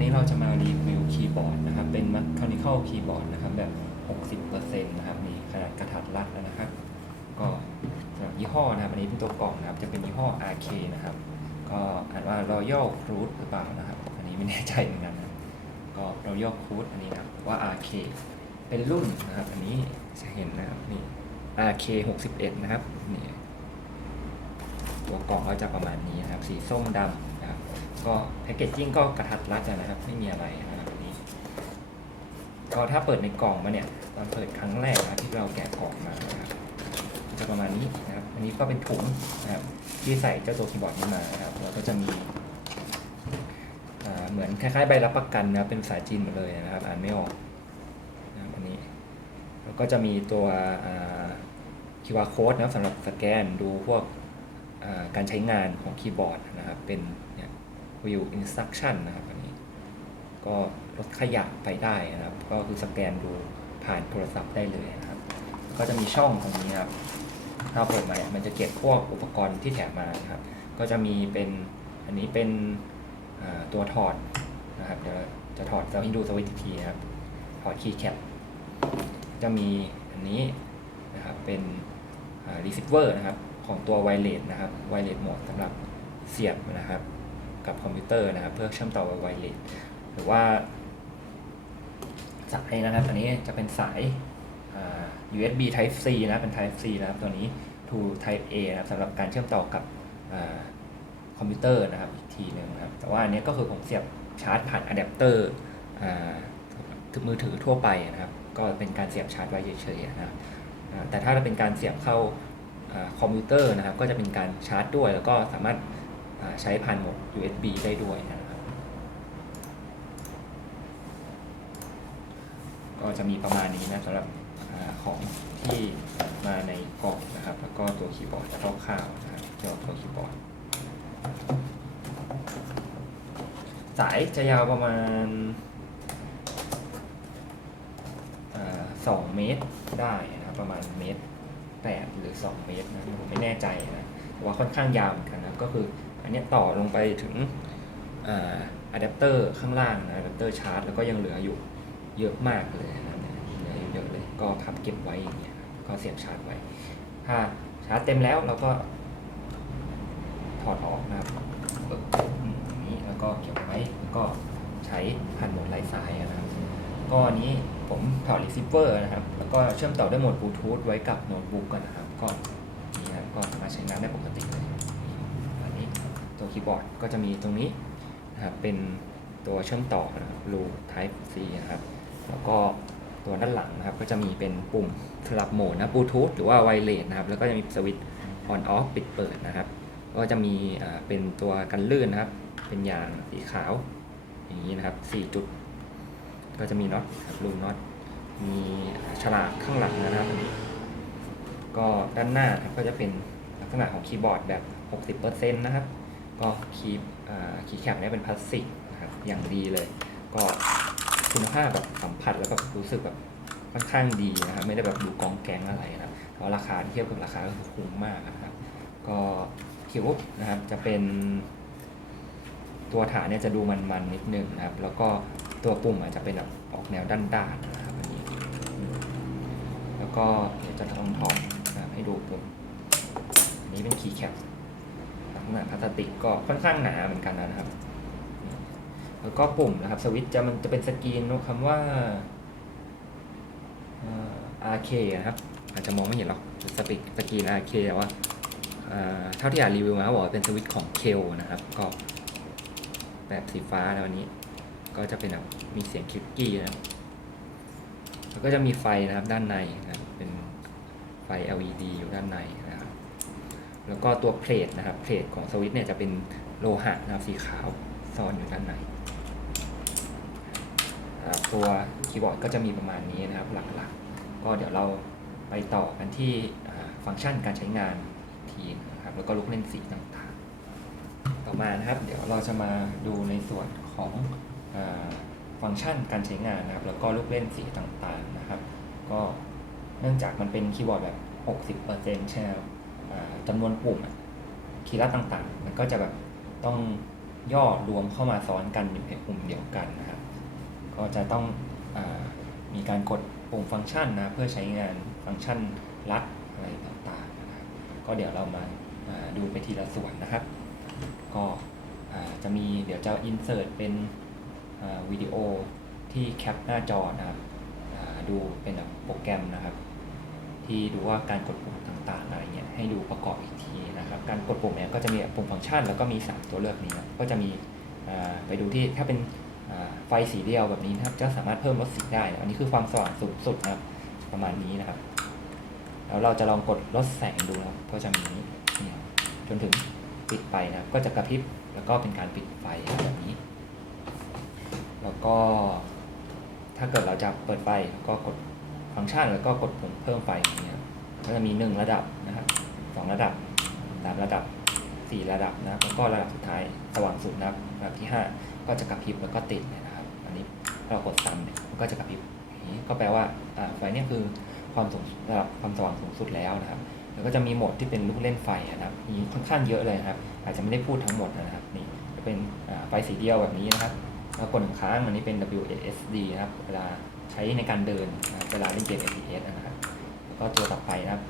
ันนี้เราจะมารีวิวคีย์บอร์ดนะครับ เป็น mechanical keyboard นะครับแบบ 60%นะครับ มีขนาดกระทัดรัดนะครับ ก็สำหรับยี่ห้อนะครับ อันนี้เป็นตัวกล่องนะครับ จะเป็นยี่ห้อ RK นะครับ ก็อ่านว่า Royal Crude หรือเปล่านะครับ อันนี้ไม่แน่ใจเหมือนกันนะก็ Royal Crude อันนี้นะครับว่า RK เป็นรุ่นนะครับ อันนี้จะเห็นนะครับนี่ RK 61นะครับ นี่ ตัวกล่องก็จะประมาณนี้นะครับ สีส้มดำ ก็แพคเกจจิ้งก็กระทัดรัดนะครับ ไม่มีอะไรนะครับนี้ก็ถ้าเปิดในกล่องมาเนี่ยตอนเปิดครั้งแรกนะที่เราแกะกล่องมานะครับจะประมาณนี้นะครับ อันนี้ก็เป็นถุงนะครับที่ใส่เจ้าตัวคีย์บอร์ดนี้มานะครับแล้วก็จะมีเหมือนคล้ายๆใบรับประกันนะเป็นภาษาจีนหมดเลยนะครับ อ่านไม่ออกนะครับอันนี้แล้วก็จะมีตัวคิวอา QR code นะสำหรับสแกนดูพวกการใช้งานของคีย์บอร์ดนะครับเป็น view instruction นะครับอันนี้ ก็ลดขยะไปได้นะครับ ก็คือสแกนดูผ่านโทรศัพท์ได้เลยนะครับ ก็จะมีช่องตรงนี้ครับถ้าเปิดมาเนี่ยมันจะเก็บพวกอุปกรณ์ที่แถมมานะครับ ก็จะมีเป็นอันนี้เป็นตัวถอดนะครับเดี๋ยวจะถอดจะให้ดูสวิตช์อีกทีนะครับ ถอดคีย์แคปจะมีอันนี้นะครับเป็นรีเซิร์ฟเวอร์นะครับของตัวไวเลสนะครับไวเลสโหมดสำหรับเสียบนะครับ กับคอมพิวเตอร์นะครับ เพื่อเชื่อมต่อกับไวเลสหรือว่าสายนะครับอันนี้จะเป็นสาย USB Type C นะเป็น Type C นะครับตัวนี้ to Type A นะครับสำหรับการเชื่อมต่อกับอคอมพิวเตอร์นะครับอีกทีหนึ่งนะครับแต่ว่าอันนี้ก็คือผมเสียบชาร์จผ่านอะแดปเตอร์มือถือทั่วไปนะครับ ก็เป็นการเสียบชาร์จไว้เฉยๆนะครับแต่ถ้าเป็นการเสียบเข้าอคอมพิวเตอร์นะครับ ก็จะเป็นการชาร์จด้วย แล้วก็สามารถ ใช้ผ่านโหมด USB ได้ด้วยนะครับ ก็จะมีประมาณนี้นะสำหรับอของที่มาในกล่องนะครับ แล้วก็ตัวคีย์บอร์ดคร่าวๆนะครับเกี่ยวกับตัวคีย์บอร์ด สายจะยาวประมาณสองเมตรได้นะครับประมาณเมตรแปดหรือ2เมตรนะผมไม่แน่ใจนะแต่ว่าค่อนข้างยาวเหมือนกันนะก็คือ อันนี้ต่อลงไปถึงอะแดปเตอร์ข้างล่างนะอะแดปเตอร์ชาร์จแล้วก็ยังเหลืออยู่เยอะมากเลยนะเนี่ยเหลืออยู่เยอะเลยก็พับเก็บไว้อย่างเงี้ยก็เสียบชาร์จไว้ ถ้าชาร์จเต็มแล้วเราก็ถอดออกนะครับบอืมอย่างนี้แล้วก็เก็บไว้แล้วก็ใช้ผ่านโหมดไร้สายนะครับ ก็อันนี้ผมถอด receiver นะครับ แล้วก็เชื่อมต่อด้วยโหมดบลูทูธไว้กับโน้ตบุ๊กกันนะครับ ก็นี่นะครับก็สามารถใช้งานได้ปกติเลย ตัวคีย์บอร์ดก็จะมีตรงนี้นะครับเป็นตัวเชื่อมต่อนะครับ Blue Type C นะครับแล้วก็ตัวด้านหลังนะครับ ก็จะมีเป็นปุ่มสลับโหมดนะบลูทูธหรือว่าไวเลสนะครับ แล้วก็จะมีสวิตช์ on off ปิดเปิดนะครับ ก็จะมีเป็นตัวกันลื่นนะครับ เป็นยางสีขาว อย่างนี้นะครับ 4 จุด ก็จะมีน็อตครับรูน็อตมีฉลากข้างหลังนะครับนนี้ก็ด้านหน้าครับก็จะเป็นลักษณะของคีย์บอร์ดแบบ 60%นะครับ ก็คีย์อ่าคีย์แคปเนี่ยเป็นพลาสติกนะครับอย่างดีเลย ก็คุณภาพแบบสัมผัสแล้วก็รู้สึกแบบค่อนข้างดีนะครับไม่ได้แบบดูกองแกงอะไรนะครับราะราคาเทียบกับราคาก็คือคุ้มมากนะครับ ก็คิวนะครับจะเป็นตัวฐานเนี่ยจะดูมันๆนนิดนึงนะครับ แล้วก็ตัวปุ่มอาจจะเป็นแบบออกแนวด้านๆนะครับอันนี้ แล้วก็เดี๋ยวจะลองถอดนะครับให้ดูปุ่มอันนี้เป็นคีย์แคป ลักษณะพลาสติกก็ค่อนข้างหนาเหมือนกันนะครับ แล้วก็ปุ่มนะครับสวิตช์จะมันจะเป็นสกรีนคำว่า RK นะครับ อาจจะมองไม่เห็นหรอกสปิกสกรีน RK แต่ว่าเท่าที่อ่านรีวิวมาบอกว่าเป็นสวิตช์ของเคลนะครับ ก็แบบสีฟ้าแล้วอันนี้ ก็จะเป็นแบบมีเสียงคลิกกี้นะแล้วก็จะมีไฟนะครับด้านในนะเป็นไฟ LED อยู่ด้านในนะ แล้วก็ตัวเพลทนะครับเพลทของสวิตเนี่ยจะเป็นโลหะนะครับสีขาวซ่อนอยู่ด้านในตัวคีย์บอร์ดก็จะมีประมาณนี้นะครับหลักๆ ก็เดี๋ยวเราไปต่อกันที่ฟังก์ชันการใช้งานทีนะครับแล้วก็ลูกเล่นสีต่างๆ ต่อมานะครับ เดี๋ยวเราจะมาดูในส่วนของอฟังก์ชันการใช้งานนะครับ แล้วก็ลูกเล่นสีต่างๆนะครับ ก็เนื่องจากมันเป็นคีย์บอร์ดแบบ 60%ใช่ไหมครับ อ่าจำนวนปุ่มคีย์ลัดต่างๆ มันก็จะแบบต้องย่อรวมเข้ามาซ้อนกันเป็นปุ่มเดียวกันนะครับ ก็จะต้องอมีการกดปุ่มฟังก์ชันนะเพื่อใช้งานฟังก์ชันลัดอะไรต่างๆนะครับก็เดี๋ยวเรามาาดูไปทีละส่วนนะครับ ก็จะมีเดี๋ยวจะ insert เป็นวิดีโอที่แคปหน้าจอนะครับดูเป็นแบบโปรแกรมนะครับ ที่ดูว่าการกดปุ่มต่างๆอะ ให้ดูประกอบอีกทีนะครับ การกดปุ่มเนี่ยก็จะมีปุ่มฟังก์ชัน แล้วก็มี 3 ตัวเลือกนี้นะก็จะมีไปดูที่ถ้าเป็นไฟสีเดียวแบบนี้นะครับ จะสามารถเพิ่มลดสีได้นะอันนี้คือความสว่างสูงสุดนะครับประมาณนี้นะครับ แล้วเราจะลองกดลดแสงดูนะครับก็จะมีนี่จนถึงปิดไปนะครับ ก็จะกระพริบแล้วก็เป็นการปิดไฟแบบนี้ แล้วก็ถ้าเกิดเราจะเปิดไฟก็กดฟังก์ชันแล้วก็กดปุ่มเพิ่มไฟอย่างเงี้ก็จะมี 1 ระดับ นะครับสองระดับสามระดับ 4 ระดับนะครับแล้วก็ระดับสุดท้ายสว่างสุดนะครับระดับที่ 5 ก็จะกระพริบแล้วก็ติดนะครับ อันนี้เรากดซ้ำมันก็จะกระพริบนี้ก็แปลว่าไฟนี่คือความสูงระดับความสว่างสูงสุดแล้วนะครับแล้วก็จะมีโหมดที่เป็นลูกเล่นไฟนะครับ มีค่อนข้างเยอะเลยครับ อาจจะไม่ได้พูดทั้งหมดนะครับนี่จะเป็นไฟสีเดียวแบบนี้นะครับแล้วกดหนึ่งครั้งอันนี้เป็น WASD นะครับเวลาใช้ในการเดินเวลาเล่นเกม FPS นะครับแล้วก็ตัวต่อไปนะครับ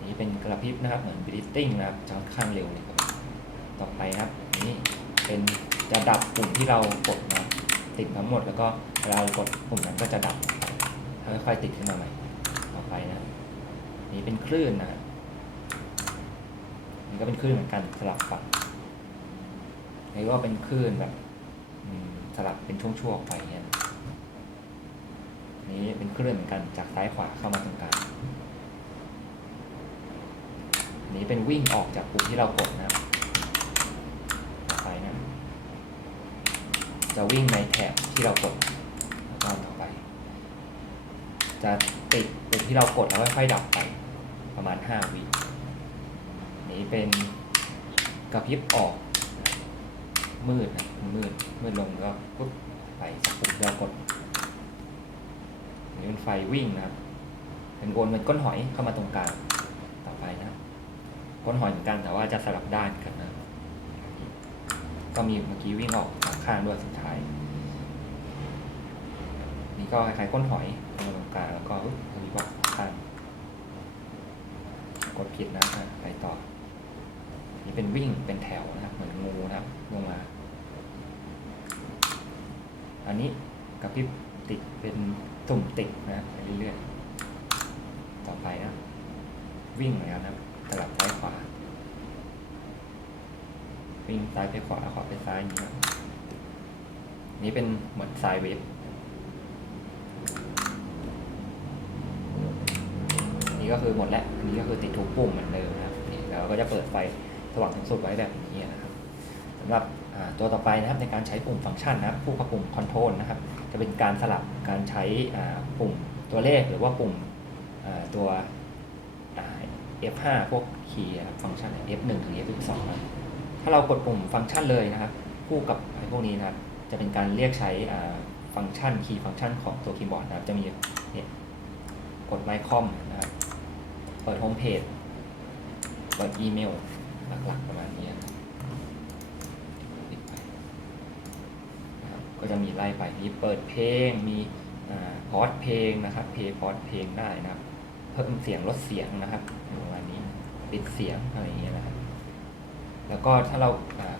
อันนี้เป็นกระพริบนะครับ เหมือน breathing นะครับจะค่อนข้างเร็วเลยครับต่อไปนะครับนี้เป็นจะดับปุ่มที่เรากดนะติดทั้งหมด แล้วก็เวลาเรากดปุ่มนั้นก็จะดับค่อยๆติดขึ้นมาใหม่ต่อไปนะนี้เป็นคลื่นนะนี่ก็เป็นคลื่นเหมือนกันสลับฝั่งนี่ก็เป็นคลื่นแบบสลับเป็นช่วงๆไปอย่างเงี้ยนี้เป็นคลื่นเหมือนกันจากซ้ายขวาเข้ามาตรงกลาง นี้เป็นวิ่งออกจากปุ่มที่เรากดนะครับไปนะ จะวิ่งในแถบที่เรากดแล้วก็ต่อไป จะติดปุ่มที่เรากดแล้วค่อยๆดับไป ประมาณ 5 วินี้เป็นกระพริบออก มืดนะมืดมืดลงแล้วก็ปุ๊บไปจากปุ่มที่เรากดนนี้เป็นไฟวิ่งนะครับเป็นวนเป็นก้นหอยเข้ามาตรงกลางต่อไปนะครับ ก้นหอยเหมือนกันแต่ว่าจะสลับด้านกันนะก็มีเมื่อกี้วิ่งออกสามข้างด้วยสุดท้าย นี่ก็คล้ายๆก้นหอยมาตรงกลางแล้วก็ปุ๊บทวีวับข้างกดผิดนะอะไปต่อ นี่เป็นวิ่งเป็นแถวนะครับเหมือนงูนะครับลงมา อันนี้กระพริบติดเป็นตุ่มติดนะไปเรื่อยๆต่อไปนะวิ่งเหมือนกันนะสลับซ้ายข วิ่งซ้ายไปขวาขวาไปซ้ายอย่างนี้นี่เป็นเหมือนไซด์เวฟนี่ก็คือหมดแล้วอันนี้ก็คือติดทุกปุ่มเหมือนเดิมนะครับแล้วก็จะเปิดไฟสว่างสูงสุดไว้แบบนี้นะครับสำหรับตัวต่อไปนะครับในการใช้ปุ่มฟังก์ชันนะครับคู่กับปุ่มคอนโทรลนะครับ จะเป็นการสลับการใช้ปุ่มตัวเลขหรือว่าปุ่มตัว F5 พวกคีย์ฟังก์ชัน F1 ถึง F12 นะ ถ้าเรากดปุ่มฟังก์ชันเลยนะครับคู่กับไอ้พวกนี้นะครับจะเป็นการเรียกใช้ฟังก์ชันคีย์ฟังก์ชันของตัวคีย์บอร์ดนะครับจะมีเนี่ยกดไมค์คอมนะครับเปิดโฮมเพจเปิดอีเมลหลักๆประมาณนี้นะครับปิดไปนะครับก็จะมีไล่ไปมีเปิดเพลงมีพอดเพลงนะครับเพย์พอดเพลงได้นะครับ เพิ่มเสียงลดเสียงนะครับประมาณนี้ปิดเสียงอะไรอย่างเงี้ยนะครับ แล้วก็ถ้าเรา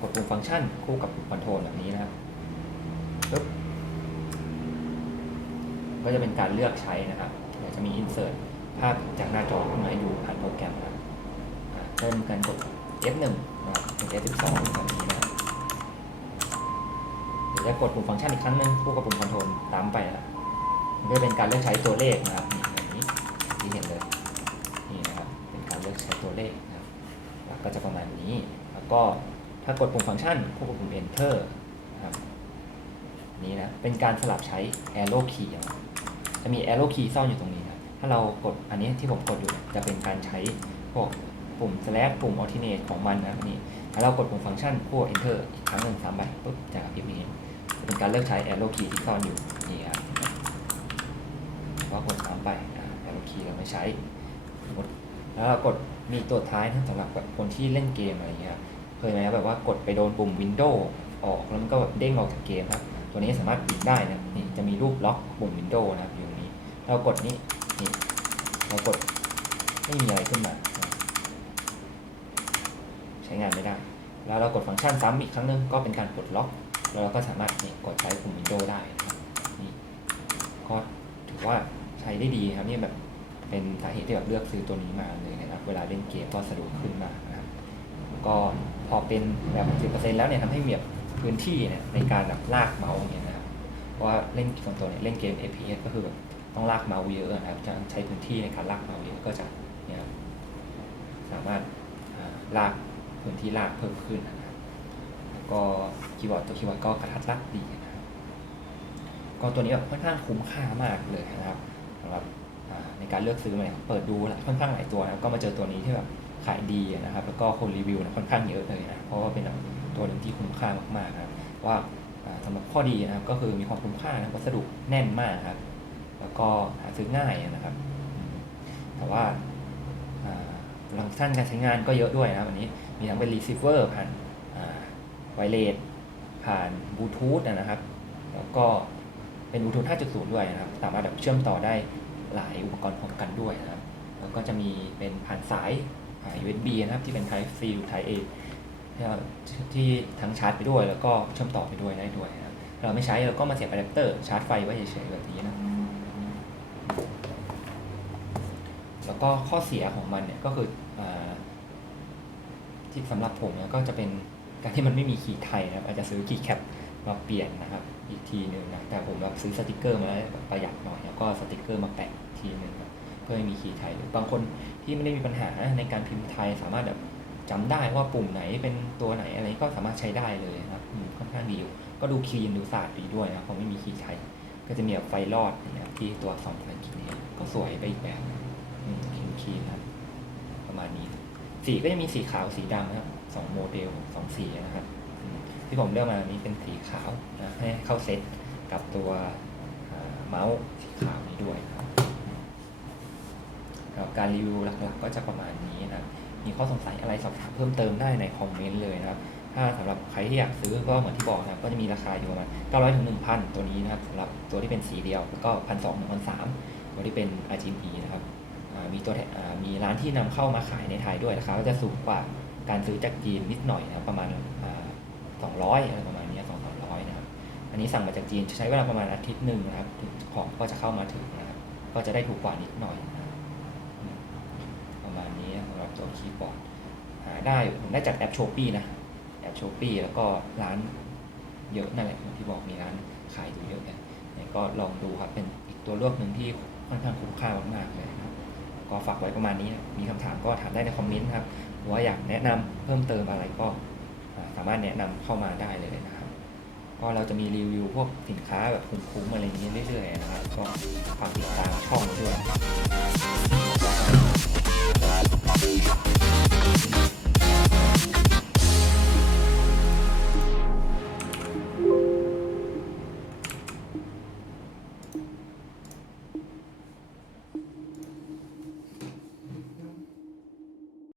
กดปุ่มฟังก์ชันคู่กับปุ่มคอนโทรลแบบนี้นะครับปึ๊บก็จะเป็นการเลือกใช้นะครับเดี๋ยวจะมี insert ภาพจากหน้าจอขึ้นมาให้ดูผ่านโปรแกรมนะครับเริ่มการกด F1 นะครับถึง F12 แบบนี้นะครับเดี๋ยวจะกดปุ่มฟังก์ชันอีกครั้งหนึ่งคู่กับปุ่มคอนโทรลตามไปนะครับมันก็จะเป็นการเลือกใช้ตัวเลขนะครับนี่แบบนี้ที่เห็นเลยนี่นะครับเป็นการเลือกใช้ตัวเลขนะครับก็จะประมาณนี้ แล้วก็ถ้ากดปุ่มฟังก์ชันคู่กับปุ่ม enter นะครับนี่นะเป็นการสลับใช้ arrow key จะมี arrow key ซ่อนอยู่ตรงนี้นะถ้าเรากดอันนี้ที่ผมกดอยู่จะเป็นการใช้พวกปุ่ม slash ปุ่ม alternate ของมันนะนี่ถ้าเรากดปุ่มฟังก์ชันพวก enter อีกครั้งหนึ่งซ้ำไปปุ๊บจะกระพริบนี้เป็นการเลือกใช้ arrow key ที่ซ่อนอยู่นี่ครับก็กดซ้ำไป arrow key เราไม่ใช้ แล้วเรากดมีตัวท้ายนะสำหรับแบบคนที่เล่นเกมอะไรเงี้ยเคยไหมแบบว่ากดไปโดนปุ่ม window ออกแล้วมันก็แบบเด้งออกจากเกมครับตัวนี้สามารถปิดได้นะนี่จะมีรูปล็อกบนวินโดว์นะครับอยู่ตรงนี้ เรากดนี้นี่เรากดไม่มีอะไรขึ้นมา ใช้งานไม่ได้ แล้วเรากดฟังก์ชันซ้ำอีกครั้งหนึงก็เป็นการปลดล็อก แล้วเราก็สามารถนี่กดใช้ปุ่มวินโดว์ได้นี่ก็ถือว่าใช้ได้ดีครับนี่แบบ เป็นสาเหตุที่แบบเลือกซื้อตัวนี้มาเลยนะครับ เวลาเล่นเกมก็สะดวกขึ้นมากนะครับก็พอเป็นแบบ10%แล้วเนี่ยทำให้มีแบบพื้นที่เนี่ยในการแบบลากเมาส์เนี่ยนะครับเพราะว่าเล่นส่วนตัวเนี่ยเล่นเกม FPS ก็คือแบบต้องลากเมาส์เยอะนะครับจะใช้พื้นที่ในการลากเมาส์เยอะก็จะเนี่ยสามารถลากพื้นที่ลากเพิ่มขึ้นนะครับแล้วก็คีย์บอร์ดตัวคีย์บอร์ดก็กระทัดรัดดีนะครับก็ตัวนี้แบบค่อนข้างคุ้มค่ามากเลยนะครับสำหรับ ในการเลือกซื้อมาเนี่ยเปิดดูแล้วค่อนข้างหลายตัวนะครับก็มาเจอตัวนี้ที่แบบขายดีนะครับ แล้วก็คนรีวิวนี่ยค่อนข้างเยอะเลยนะเพราะว่าเป็นตัวหนึ่งที่คุ้มค่ามากๆนะครับว่าอ่าสำหรับข้อดีนะครับก็คือมีความคุ้มค่านะวัสดุแน่นมากครับ แล้วก็หาซื้อง่ายนะครับ แต่ว่าฟังก์ชันการใช้งานก็เยอะด้วยนะครับอันนี้มีทั้งเป็น receiver ผ่านอ่าไวเลสผ่านบลูทูธนะครับ แล้วก็เป็นบลูทูธ 5.0 ด้วยนะครับ สามารถแบบเชื่อมต่อได้ หลายอุปกรณ์พร้อมกันด้วยนะครับ แล้วก็จะมีเป็นผ่านสาย USB นะครับที่เป็น Type C หรือ Type A ที่ทั้งชาร์จไปด้วย แล้วก็เชื่อมต่อไปด้วยได้ด้วยนะครับเราไม่ใช้เราก็มาเสียบอะแดปเตอร์ชาร์จไฟไว้เฉยๆแบบนี้นะแล้วก็ข้อเสียของมันเนี่ยก็คืออที่สำหรับผมเนี่ยก็จะเป็นการที่มันไม่มีคีย์ไทยนะครับอาจจะซื้อคีย์แคปมาเปลี่ยนนะครับ อีกทีหนึ่งนะแต่ผมแบบซื้อสติกเกอร์มาแล้วประหยัดหน่อยแล้วก็สติกเกอร์มาแปะทีหนึ่งครับเพื่อให้มีคีย์ไทยหรือบางคนที่ไม่ได้มีปัญหาในการพิมพ์ไทยสามารถแบบจำได้ว่าปุ่มไหนเป็นตัวไหนอะไรก็สามารถใช้ได้เลยนะครับค่อนข้างดีอยู่ ก็ดูคลีนดูสะอาดดีด้วยนะเพราะไม่มีคีย์ไทย ก็จะมีแบบไฟรอดนะครับที่ตัวสองภาษาอังกฤษเนี่ยก็สวยไปอีกแบบหนึ่งอืมคินคีนครับประมาณนี้ สีก็จะมีสีขาวสีดำนะครับสองโมเดลสองสีนะครับ ที่ผมเลือกมานี้เป็นสีขาวนะให้เข้าเซตกับตัวเมาส์สีขาวนี้ด้วยครับการรีวิวหลักๆก็จะประมาณนี้นะมีข้อสงสัยอะไรสอบถามเพิ่มเติมได้ในคอมเมนต์เลยนะครับ ถ้าสำหรับใครที่อยากซื้อก็เหมือนที่บอกนะครับ ก็จะมีราคาอยู่ประมาณ900ถึง1,000 ตัวนี้นะครับสำหรับตัวที่เป็นสีเดียวแล้วก็1,200ถึง1,300ตัวที่เป็น RGB นะครับมีตัวมีร้านที่นำเข้ามาขายในไทยด้วยราคาก็จะสูงกว่าการซื้อจากจีนนิดหน่อยนะครับประมาณ สองร้อยอะไรประมาณนี้สองสามร้อยนะครับอันนี้สั่งมาจากจีนจะใช้เวลาประมาณอาทิตย์หนึ่งนะครับถึงของก็จะเข้ามาถึงนะครับก็จะได้ถูกกว่านิดหน่อยนะประมาณนี้สำหรับตัวคีย์บอร์ดหาได้ผมได้จากแอปโชปี้นะแอปโชปี้แล้วก็ร้านเยอะนั่นแหละที่บอกมีร้านขายอยู่เยอะเนี่ยก็ลองดูครับเป็นอีกตัวเลือกหนึ่งที่ค่อนข้างคุ้มค่ามากๆเลยนะครับก็ฝากไว้ประมาณนี้นะมีคำถามก็ถามได้ในคอมเมนต์ครับหรือว่าอยากแนะนำเพิ่มเติมอะไรก็ สามารถแนะนำเข้ามาได้เลยนะครับก็เราจะมีรีวิวพวกสินค้าแบบคุ้มๆอะไรอย่างนี้เรื่อยๆนะครับก็ฝากติดตามช่องด้วย